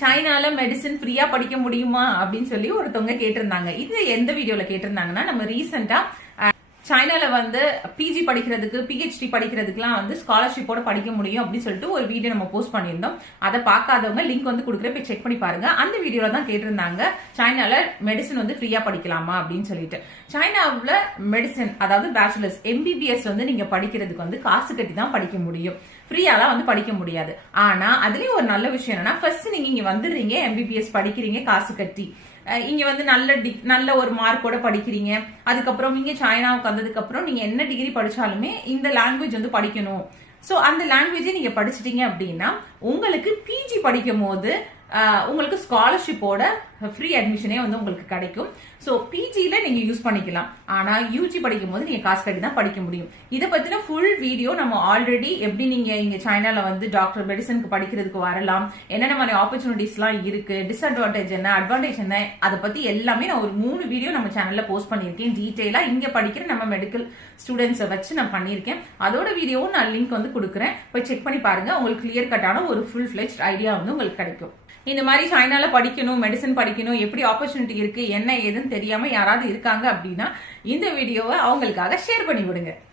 சைனால மெடிசின் ஃப்ரீயா படிக்க முடியுமா அப்படின்னு சொல்லி ஒருத்தவங்க கேட்டிருந்தாங்க. இது எந்த வீடியோல கேட்டிருந்தாங்கன்னா, நம்ம ரீசெண்டா சைனால வந்து பிஜி படிக்கிறதுக்கு பிஹெச்டி படிக்கிறதுக்குலாம் வந்து ஸ்காலர்ஷிப்போட படிக்க முடியும் அப்படின்னு சொல்லிட்டு ஒரு வீடியோ நம்ம போஸ்ட் பண்ணியிருந்தோம். அதை பார்க்காதவங்க லிங்க் வந்து கொடுக்குற போய் செக் பண்ணி பாருங்க. அந்த வீடியோல தான் கேட்டிருந்தாங்க சைனால மெடிசன் வந்து ஃப்ரீயா படிக்கலாமா அப்படின்னு சொல்லிட்டு. சைனாவில் மெடிசன் அதாவது பேச்சுலர்ஸ் எம்பிபிஎஸ் வந்து நீங்க படிக்கிறதுக்கு வந்து காசு கட்டி தான் படிக்க முடியும். ஃப்ரீயாலாம் வந்து படிக்க முடியாது. ஆனா அதுலயும் ஒரு நல்ல விஷயம் என்னன்னா, ஃபர்ஸ்ட் நீங்க இங்க வந்துடுறீங்க, எம்பிபிஎஸ் படிக்கிறீங்க காசு கட்டி, இங்க வந்து நல்ல ஒரு மார்க்கோட படிக்கிறீங்க. அதுக்கப்புறம் நீங்க சைனாவுக்கு வந்ததுக்கு அப்புறம் நீங்க என்ன டிகிரி படிச்சாலுமே இந்த லாங்குவேஜ் வந்து படிக்கணும். சோ அந்த லாங்குவேஜை நீங்க படிச்சிட்டீங்க அப்படின்னா உங்களுக்கு பிஜி படிக்கும் போது உங்களுக்கு ஸ்காலர்ஷிப்போட ஃப்ரீ அட்மிஷனே வந்து உங்களுக்கு கிடைக்கும். ஸோ பிஜியில நீங்க யூஸ் பண்ணிக்கலாம். ஆனா யூஜி படிக்கும் போது நீங்க காசு கட்டி தான் படிக்க முடியும். இதை பத்தின ஃபுல் வீடியோ நம்ம ஆல்ரெடி எப்படி நீங்க இங்க சைனால வந்து டாக்டர் மெடிசனுக்கு படிக்கிறதுக்கு வரலாம், என்னென்ன மாதிரி ஆப்பர்ச்சுனிட்டிஸ் எல்லாம் இருக்கு, டிஸ்அட்வான்டேஜ் என்ன, அட்வான்டேஜ் என்ன, அதை பத்தி எல்லாமே நான் ஒரு 3 வீடியோ நம்ம சேனல்ல போஸ்ட் பண்ணியிருக்கேன். டீடைலா இங்க படிக்கிற நம்ம மெடிக்கல் ஸ்டூடெண்ட்ஸை வச்சு நான் பண்ணியிருக்கேன். அதோட வீடியோவும் நான் லிங்க் வந்து கொடுக்குறேன், போய் செக் பண்ணி பாருங்க. உங்களுக்கு கிளியர் கட்டான ஒரு ஃபுல் ஃபிளெஜ்ட் ஐடியா வந்து உங்களுக்கு கிடைக்கும். இந்த மாதிரி சைனால படிக்கணும், மெடிசன் படிக்கணும், எப்படி ஆப்பர்ச்சுனிட்டி இருக்கு, என்ன ஏதுன்னு தெரியாம யாராவது இருக்காங்க அப்படின்னா இந்த வீடியோவை அவங்களுக்காக ஷேர் பண்ணி விடுங்க.